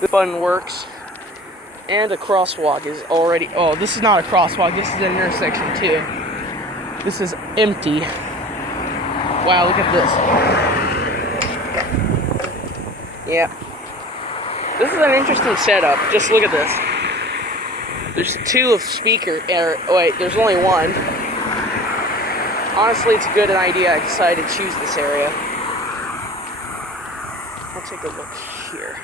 This button works. And a crosswalk is already... Oh, this is not a crosswalk. This is an intersection, too. This is empty. Wow, look at this. Yeah. This is an interesting setup. Just look at this. There's two of speaker... wait, there's only one. Honestly, it's a good idea. I decided to choose this area. I'll take a look here.